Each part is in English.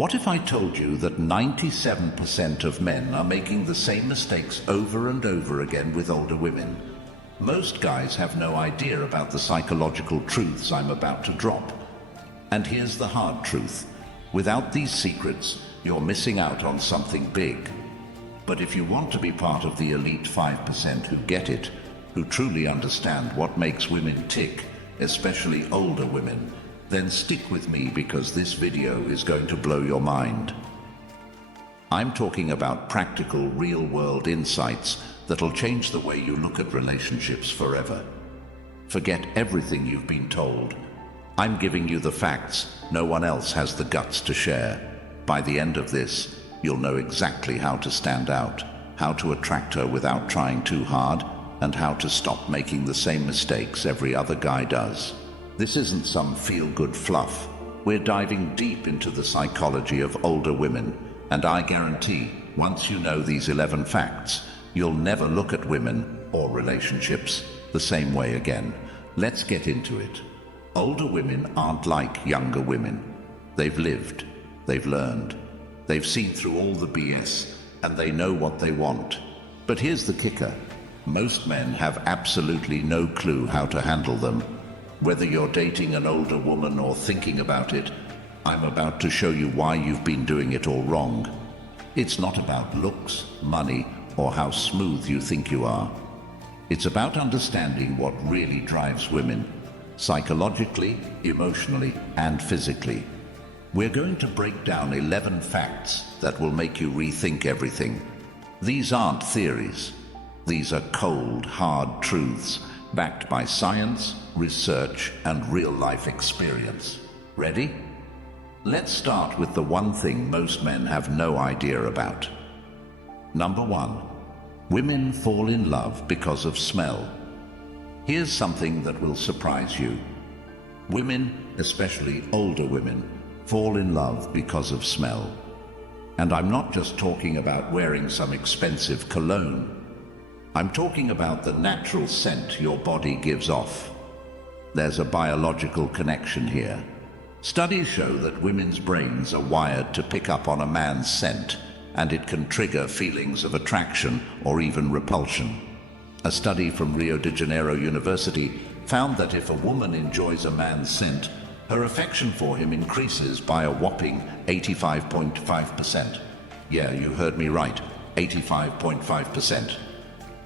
What if I told you that 97% of men are making the same mistakes over and over again with older women? Most guys have no idea about the psychological truths I'm about to drop. And here's the hard truth. Without these secrets, you're missing out on something big. But if you want to be part of the elite 5% who get it, who truly understand what makes women tick, especially older women, then stick with me because this video is going to blow your mind. I'm talking about practical, real-world insights that'll change the way you look at relationships forever. Forget everything you've been told. I'm giving you the facts no one else has the guts to share. By the end of this, you'll know exactly how to stand out, how to attract her without trying too hard, and how to stop making the same mistakes every other guy does. This isn't some feel-good fluff. We're diving deep into the psychology of older women, and I guarantee, once you know these 11 facts, you'll never look at women or relationships the same way again. Let's get into it. Older women aren't like younger women. They've lived, they've learned, they've seen through all the BS, and they know what they want. But here's the kicker. Most men have absolutely no clue how to handle them. Whether you're dating an older woman or thinking about it, I'm about to show you why you've been doing it all wrong. It's not about looks, money, or how smooth you think you are. It's about understanding what really drives women, psychologically, emotionally, and physically. We're going to break down 11 facts that will make you rethink everything. These aren't theories. These are cold, hard truths backed by science, research, and real-life experience. Ready? Let's start with the one thing most men have no idea about. Number 1. Women fall in love because of smell. Here's something that will surprise you. Women, especially older women, fall in love because of smell. And I'm not just talking about wearing some expensive cologne. I'm talking about the natural scent your body gives off. There's a biological connection here. Studies show that women's brains are wired to pick up on a man's scent, and it can trigger feelings of attraction or even repulsion. A study from Rio de Janeiro University found that if a woman enjoys a man's scent, her affection for him increases by a whopping 85.5%. Yeah, you heard me right, 85.5%.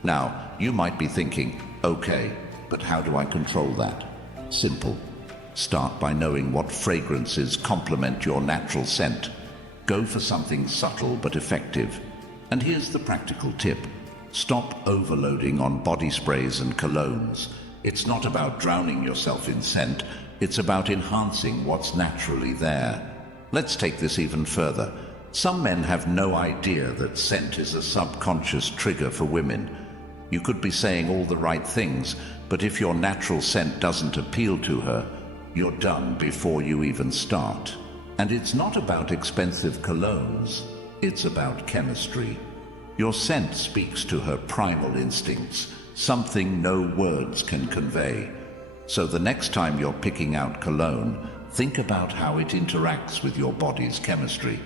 Now, you might be thinking, okay, but how do I control that? Simple. Start by knowing what fragrances complement your natural scent. Go for something subtle but effective. And here's the practical tip. Stop overloading on body sprays and colognes. It's not about drowning yourself in scent. It's about enhancing what's naturally there. Let's take this even further. Some men have no idea that scent is a subconscious trigger for women. You could be saying all the right things, but if your natural scent doesn't appeal to her, you're done before you even start. And it's not about expensive colognes, it's about chemistry. Your scent speaks to her primal instincts, something no words can convey. So the next time you're picking out cologne, think about how it interacts with your body's chemistry.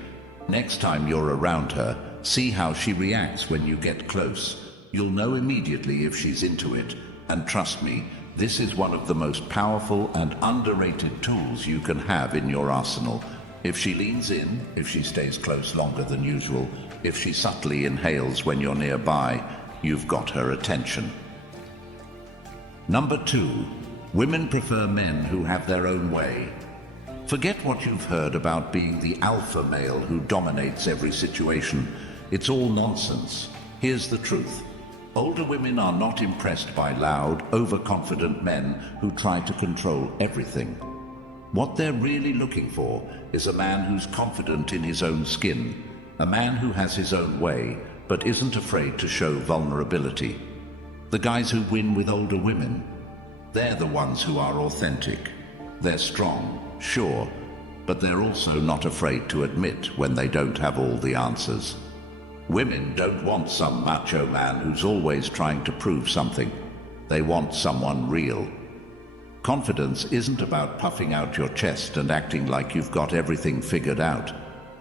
Next time you're around her, see how she reacts when you get close. You'll know immediately if she's into it, and trust me, this is one of the most powerful and underrated tools you can have in your arsenal. If she leans in, if she stays close longer than usual, if she subtly inhales when you're nearby, you've got her attention. Number 2, women prefer men who have their own way. Forget what you've heard about being the alpha male who dominates every situation. It's all nonsense. Here's the truth. Older women are not impressed by loud, overconfident men who try to control everything. What they're really looking for is a man who's confident in his own skin, a man who has his own way, but isn't afraid to show vulnerability. The guys who win with older women, they're the ones who are authentic. They're strong, sure, but they're also not afraid to admit when they don't have all the answers. Women don't want some macho man who's always trying to prove something. They want someone real. Confidence isn't about puffing out your chest and acting like you've got everything figured out.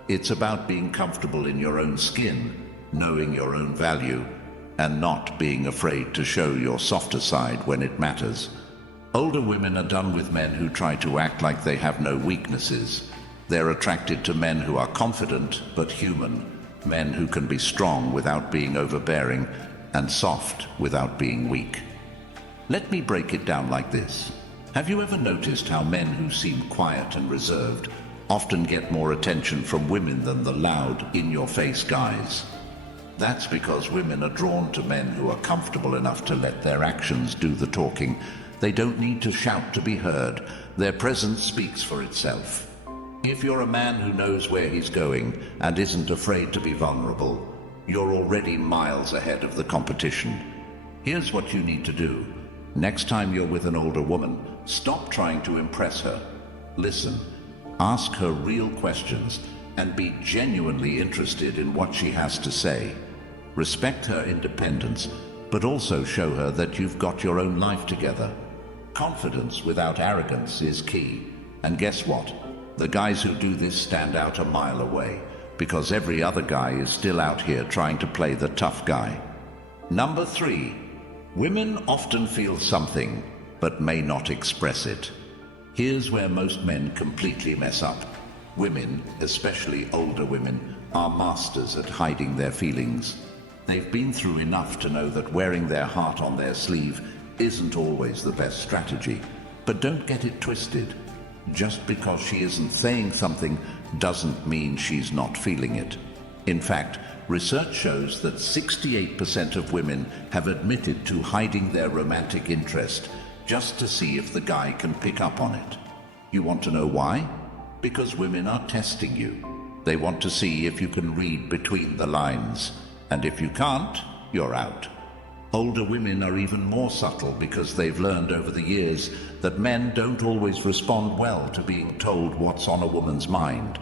It's about being comfortable in your own skin, knowing your own value, and not being afraid to show your softer side when it matters. Older women are done with men who try to act like they have no weaknesses. They're attracted to men who are confident but human, men who can be strong without being overbearing, and soft without being weak. Let me break it down like this. Have you ever noticed how men who seem quiet and reserved often get more attention from women than the loud, in-your-face guys? That's because women are drawn to men who are comfortable enough to let their actions do the talking. They don't need to shout to be heard. Their presence speaks for itself. If you're a man who knows where he's going and isn't afraid to be vulnerable, you're already miles ahead of the competition. Here's what you need to do. Next time you're with an older woman, stop trying to impress her. Listen, ask her real questions, and be genuinely interested in what she has to say. Respect her independence, but also show her that you've got your own life together. Confidence without arrogance is key. And guess what? The guys who do this stand out a mile away, because every other guy is still out here trying to play the tough guy. Number 3, women often feel something, but may not express it. Here's where most men completely mess up. Women, especially older women, are masters at hiding their feelings. They've been through enough to know that wearing their heart on their sleeve isn't always the best strategy. But don't get it twisted. Just because she isn't saying something doesn't mean she's not feeling it. In fact, research shows that 68% of women have admitted to hiding their romantic interest just to see if the guy can pick up on it. You want to know why? Because women are testing you. They want to see if you can read between the lines. And if you can't, you're out. Older women are even more subtle because they've learned over the years that men don't always respond well to being told what's on a woman's mind.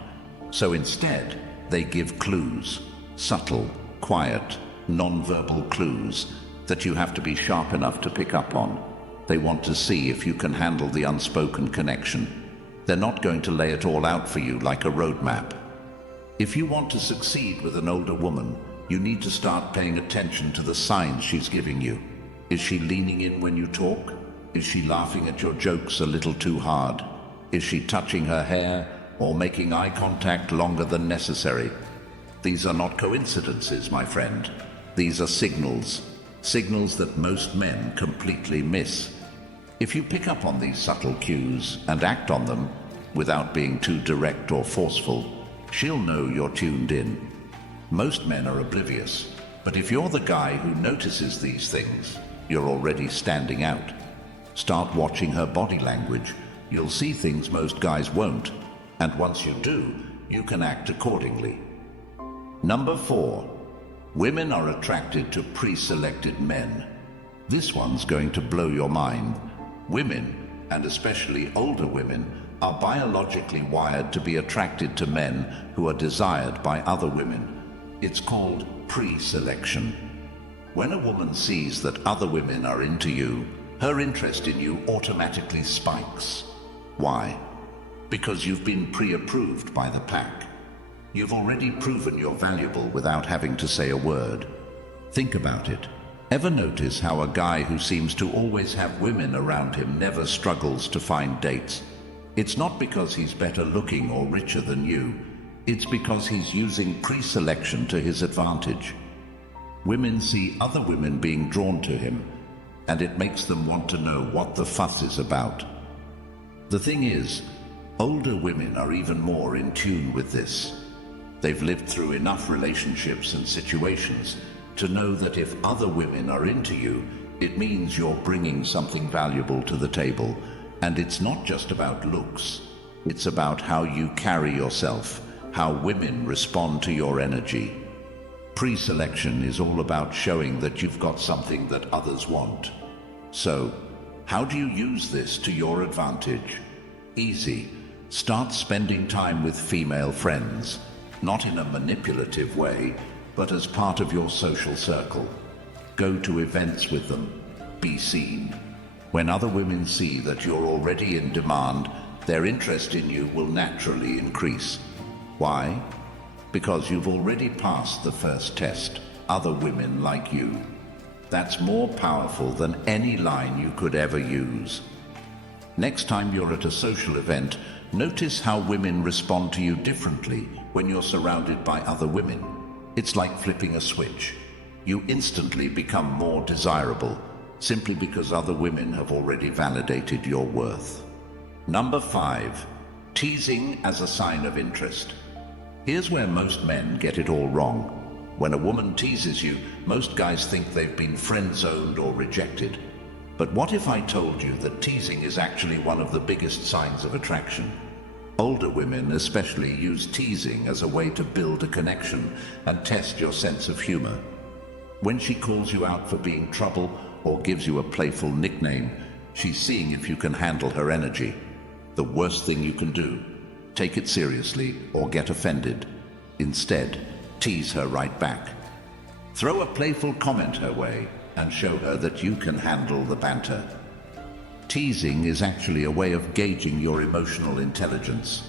So instead, they give clues. Subtle, quiet, non-verbal clues that you have to be sharp enough to pick up on. They want to see if you can handle the unspoken connection. They're not going to lay it all out for you like a roadmap. If you want to succeed with an older woman, you need to start paying attention to the signs she's giving you. Is she leaning in when you talk? Is she laughing at your jokes a little too hard? Is she touching her hair or making eye contact longer than necessary? These are not coincidences, my friend. These are signals. Signals that most men completely miss. If you pick up on these subtle cues and act on them without being too direct or forceful, she'll know you're tuned in. Most men are oblivious, but if you're the guy who notices these things, you're already standing out. Start watching her body language. You'll see things most guys won't, and once you do, you can act accordingly. Number 4, women are attracted to pre-selected men. This one's going to blow your mind. Women, and especially older women, are biologically wired to be attracted to men who are desired by other women. It's called pre-selection. When a woman sees that other women are into you, her interest in you automatically spikes. Why? Because you've been pre-approved by the pack. You've already proven you're valuable without having to say a word. Think about it. Ever notice how a guy who seems to always have women around him never struggles to find dates? It's not because he's better looking or richer than you. It's because he's using pre-selection to his advantage. Women see other women being drawn to him, and it makes them want to know what the fuss is about. The thing is, older women are even more in tune with this. They've lived through enough relationships and situations to know that if other women are into you, it means you're bringing something valuable to the table. And it's not just about looks. It's about how you carry yourself, how women respond to your energy. Pre-selection is all about showing that you've got something that others want. So, how do you use this to your advantage? Easy. Start spending time with female friends, not in a manipulative way, but as part of your social circle. Go to events with them. Be seen. When other women see that you're already in demand, their interest in you will naturally increase. Why? Because you've already passed the first test. Other women like you. That's more powerful than any line you could ever use. Next time you're at a social event, notice how women respond to you differently when you're surrounded by other women. It's like flipping a switch. You instantly become more desirable, simply because other women have already validated your worth. Number 5. Teasing as a sign of interest. Here's where most men get it all wrong. When a woman teases you, most guys think they've been friend-zoned or rejected. But what if I told you that teasing is actually one of the biggest signs of attraction? Older women especially use teasing as a way to build a connection and test your sense of humor. When she calls you out for being trouble or gives you a playful nickname, she's seeing if you can handle her energy. The worst thing you can do, take it seriously or get offended. Instead, tease her right back. Throw a playful comment her way and show her that you can handle the banter. Teasing is actually a way of gauging your emotional intelligence.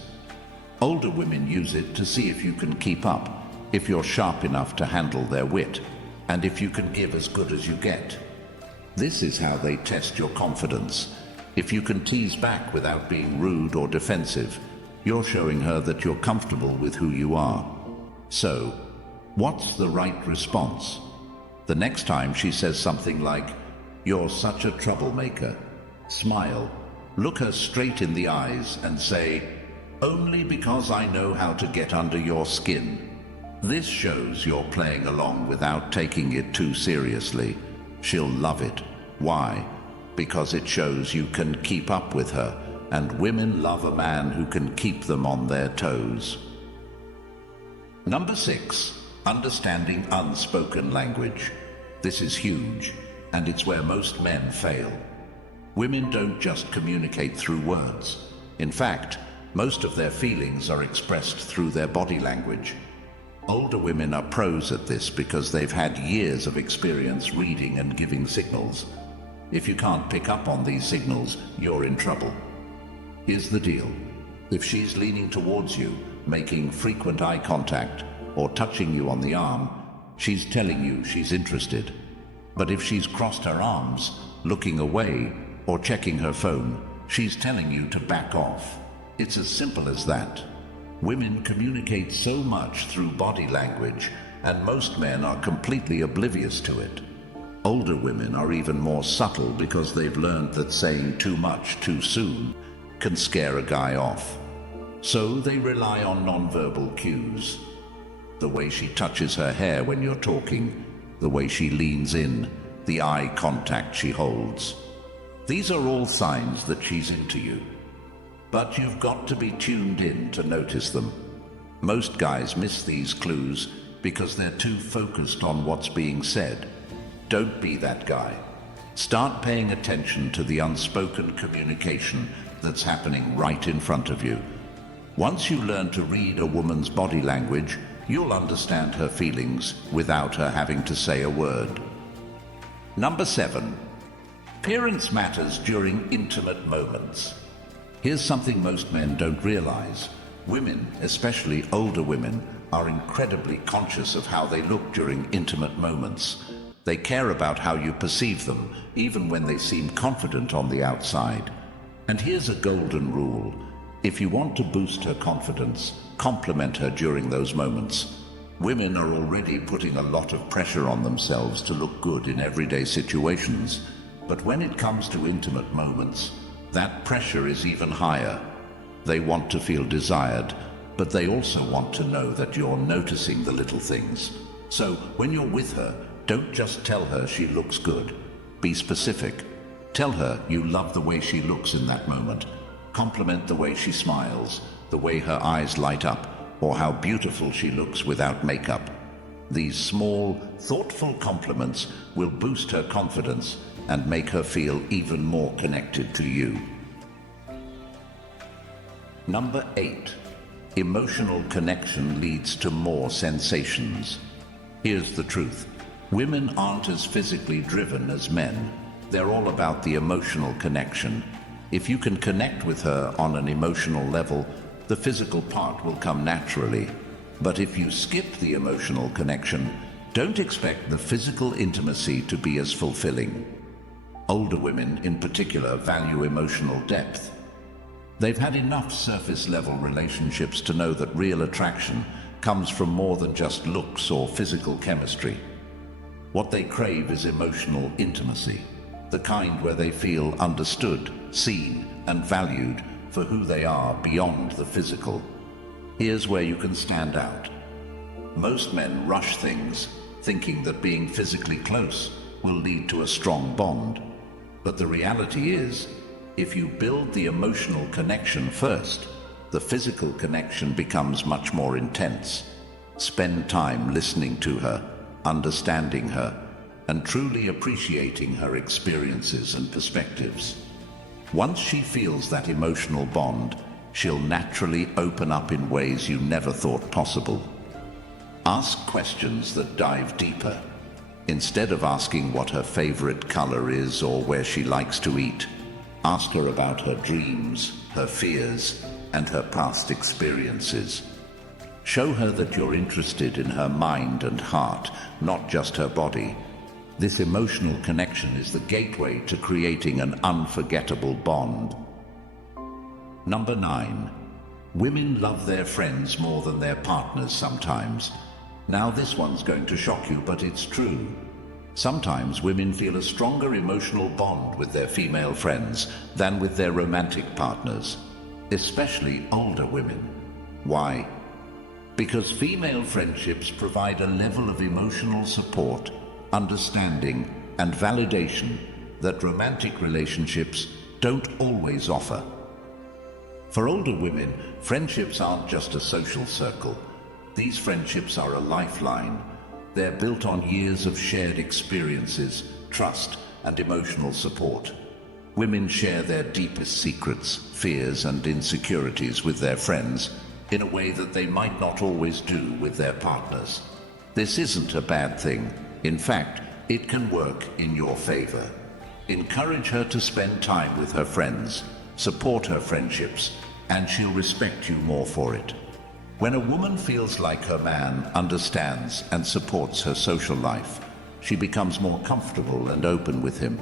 Older women use it to see if you can keep up, if you're sharp enough to handle their wit, and if you can give as good as you get. This is how they test your confidence. If you can tease back without being rude or defensive, you're showing her that you're comfortable with who you are. So, what's the right response? The next time she says something like, "You're such a troublemaker," smile, look her straight in the eyes and say, "Only because I know how to get under your skin." This shows you're playing along without taking it too seriously. She'll love it. Why? Because it shows you can keep up with her, and women love a man who can keep them on their toes. Number 6. Understanding unspoken language. This is huge, and it's where most men fail. Women don't just communicate through words. In fact, most of their feelings are expressed through their body language. Older women are pros at this because they've had years of experience reading and giving signals. If you can't pick up on these signals, you're in trouble. Here's the deal. If she's leaning towards you, making frequent eye contact, or touching you on the arm, she's telling you she's interested. But if she's crossed her arms, looking away, or checking her phone, she's telling you to back off. It's as simple as that. Women communicate so much through body language, and most men are completely oblivious to it. Older women are even more subtle because they've learned that saying too much too soon can scare a guy off. So they rely on nonverbal cues. The way she touches her hair when you're talking, the way she leans in, the eye contact she holds. These are all signs that she's into you. But you've got to be tuned in to notice them. Most guys miss these clues because they're too focused on what's being said. Don't be that guy. Start paying attention to the unspoken communication that's happening right in front of you. Once you learn to read a woman's body language, you'll understand her feelings without her having to say a word. Number 7. Appearance matters during intimate moments. Here's something most men don't realize. Women, especially older women, are incredibly conscious of how they look during intimate moments. They care about how you perceive them, even when they seem confident on the outside. And here's a golden rule. If you want to boost her confidence, compliment her during those moments. Women are already putting a lot of pressure on themselves to look good in everyday situations. But when it comes to intimate moments, that pressure is even higher. They want to feel desired, but they also want to know that you're noticing the little things. So when you're with her, don't just tell her she looks good. Be specific. Tell her you love the way she looks in that moment. Compliment the way she smiles, the way her eyes light up, or how beautiful she looks without makeup. These small, thoughtful compliments will boost her confidence and make her feel even more connected to you. Number 8. Emotional connection leads to more sensations. Here's the truth. Women aren't as physically driven as men. They're all about the emotional connection. If you can connect with her on an emotional level, the physical part will come naturally. But if you skip the emotional connection, don't expect the physical intimacy to be as fulfilling. Older women, in particular, value emotional depth. They've had enough surface-level relationships to know that real attraction comes from more than just looks or physical chemistry. What they crave is emotional intimacy, the kind where they feel understood, seen, and valued for who they are beyond the physical. Here's where you can stand out. Most men rush things, thinking that being physically close will lead to a strong bond. But the reality is, if you build the emotional connection first, the physical connection becomes much more intense. Spend time listening to her, understanding her, and truly appreciating her experiences and perspectives. Once she feels that emotional bond, she'll naturally open up in ways you never thought possible. Ask questions that dive deeper. Instead of asking what her favorite color is or where she likes to eat, ask her about her dreams, her fears, and her past experiences. Show her that you're interested in her mind and heart, not just her body. This emotional connection is the gateway to creating an unforgettable bond. Number 9. Women love their friends more than their partners sometimes. Now this one's going to shock you, but it's true. Sometimes women feel a stronger emotional bond with their female friends than with their romantic partners, especially older women. Why? Because female friendships provide a level of emotional support, understanding, and validation that romantic relationships don't always offer. For older women, friendships aren't just a social circle. These friendships are a lifeline. They're built on years of shared experiences, trust, and emotional support. Women share their deepest secrets, fears, and insecurities with their friends in a way that they might not always do with their partners. This isn't a bad thing. In fact, it can work in your favor. Encourage her to spend time with her friends, support her friendships, and she'll respect you more for it. When a woman feels like her man understands and supports her social life, she becomes more comfortable and open with him.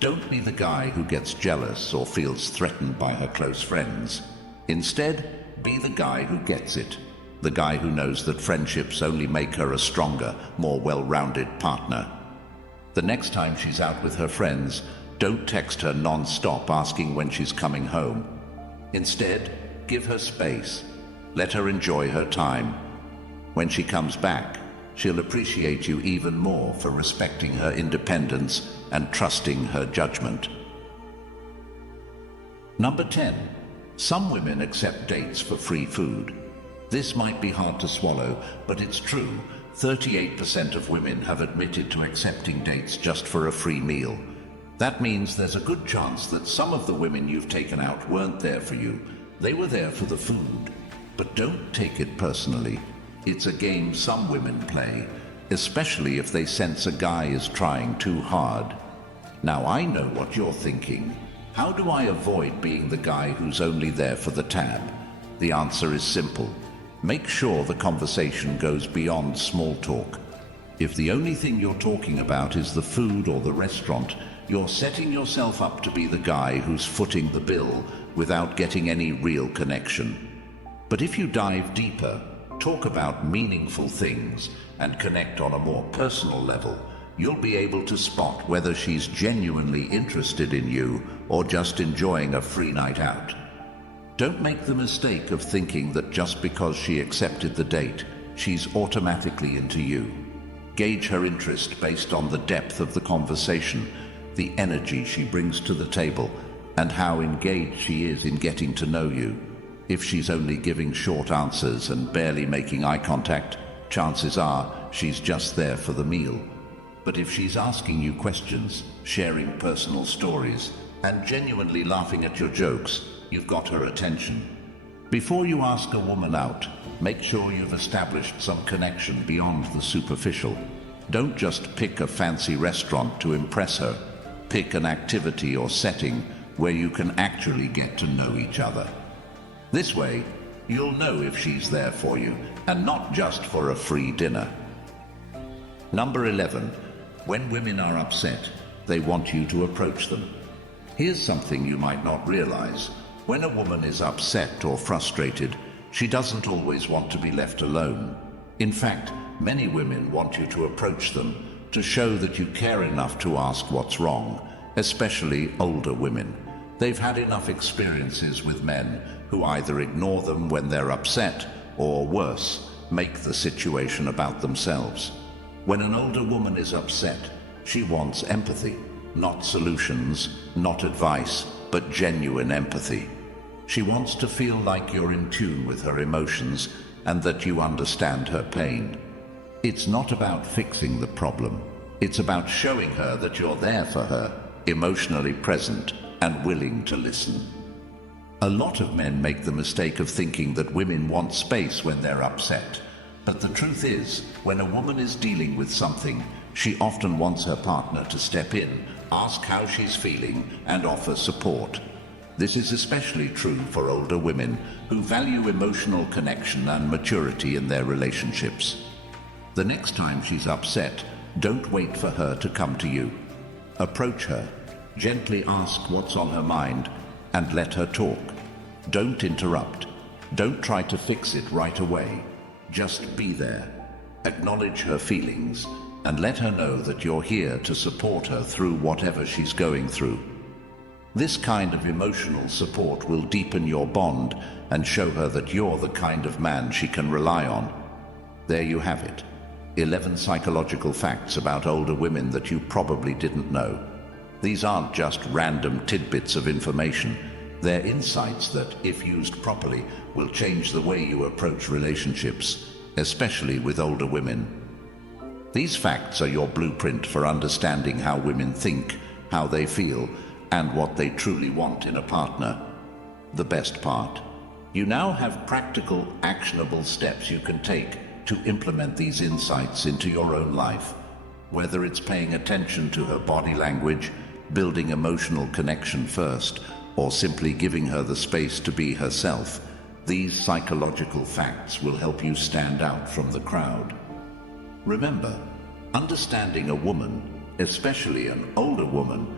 Don't be the guy who gets jealous or feels threatened by her close friends. Instead, be the guy who gets it. The guy who knows that friendships only make her a stronger, more well-rounded partner. The next time she's out with her friends, don't text her non-stop asking when she's coming home. Instead, give her space. Let her enjoy her time. When she comes back, she'll appreciate you even more for respecting her independence and trusting her judgment. Number 10. Some women accept dates for free food. This might be hard to swallow, but it's true. 38% of women have admitted to accepting dates just for a free meal. That means there's a good chance that some of the women you've taken out weren't there for you. They were there for the food. But don't take it personally. It's a game some women play, especially if they sense a guy is trying too hard. Now I know what you're thinking. How do I avoid being the guy who's only there for the tab? The answer is simple. Make sure the conversation goes beyond small talk. If the only thing you're talking about is the food or the restaurant, you're setting yourself up to be the guy who's footing the bill without getting any real connection. But if you dive deeper, talk about meaningful things, and connect on a more personal level, you'll be able to spot whether she's genuinely interested in you or just enjoying a free night out. Don't make the mistake of thinking that just because she accepted the date, she's automatically into you. Gauge her interest based on the depth of the conversation, the energy she brings to the table, and how engaged she is in getting to know you. If she's only giving short answers and barely making eye contact, chances are she's just there for the meal. But if she's asking you questions, sharing personal stories, and genuinely laughing at your jokes, you've got her attention. Before you ask a woman out, make sure you've established some connection beyond the superficial. Don't just pick a fancy restaurant to impress her. Pick an activity or setting where you can actually get to know each other. This way, You'll know if she's there for you, and not just for a free dinner. Number 11. When women are upset, they want you to approach them. Here's something you might not realize. When a woman is upset or frustrated, she doesn't always want to be left alone. In fact, many women want you to approach them, to show that you care enough to ask what's wrong, especially older women. They've had enough experiences with men who either ignore them when they're upset, or worse, make the situation about themselves. When an older woman is upset, she wants empathy, not solutions, not advice, but genuine empathy. She wants to feel like you're in tune with her emotions and that you understand her pain. It's not about fixing the problem. It's about showing her that you're there for her, emotionally present and willing to listen. A lot of men make the mistake of thinking that women want space when they're upset. But the truth is, when a woman is dealing with something, she often wants her partner to step in, ask how she's feeling, and offer support. This is especially true for older women who value emotional connection and maturity in their relationships. The next time she's upset, don't wait for her to come to you. Approach her, gently ask what's on her mind, and let her talk. Don't interrupt. Don't try to fix it right away. Just be there. Acknowledge her feelings, and let her know that you're here to support her through whatever she's going through. This kind of emotional support will deepen your bond and show her that you're the kind of man she can rely on. There you have it. 11 psychological facts about older women that you probably didn't know. These aren't just random tidbits of information. They're insights that, if used properly, will change the way you approach relationships, especially with older women. These facts are your blueprint for understanding how women think, how they feel, and what they truly want in a partner. The best part: you now have practical, actionable steps you can take to implement these insights into your own life. Whether it's paying attention to her body language, building emotional connection first, or simply giving her the space to be herself, these psychological facts will help you stand out from the crowd. Remember, understanding a woman, especially an older woman,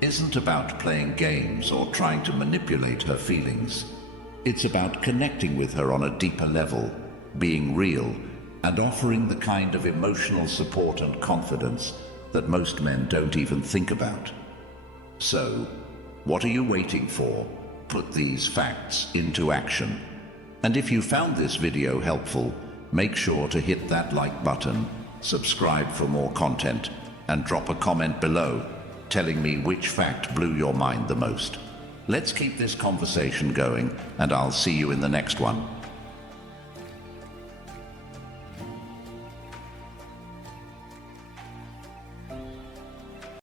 isn't about playing games or trying to manipulate her feelings. It's about connecting with her on a deeper level, being real, and offering the kind of emotional support and confidence that most men don't even think about. So, what are you waiting for? Put these facts into action. And if you found this video helpful, make sure to hit that like button, subscribe for more content, and drop a comment below telling me which fact blew your mind the most. Let's keep this conversation going, and I'll see you in the next one.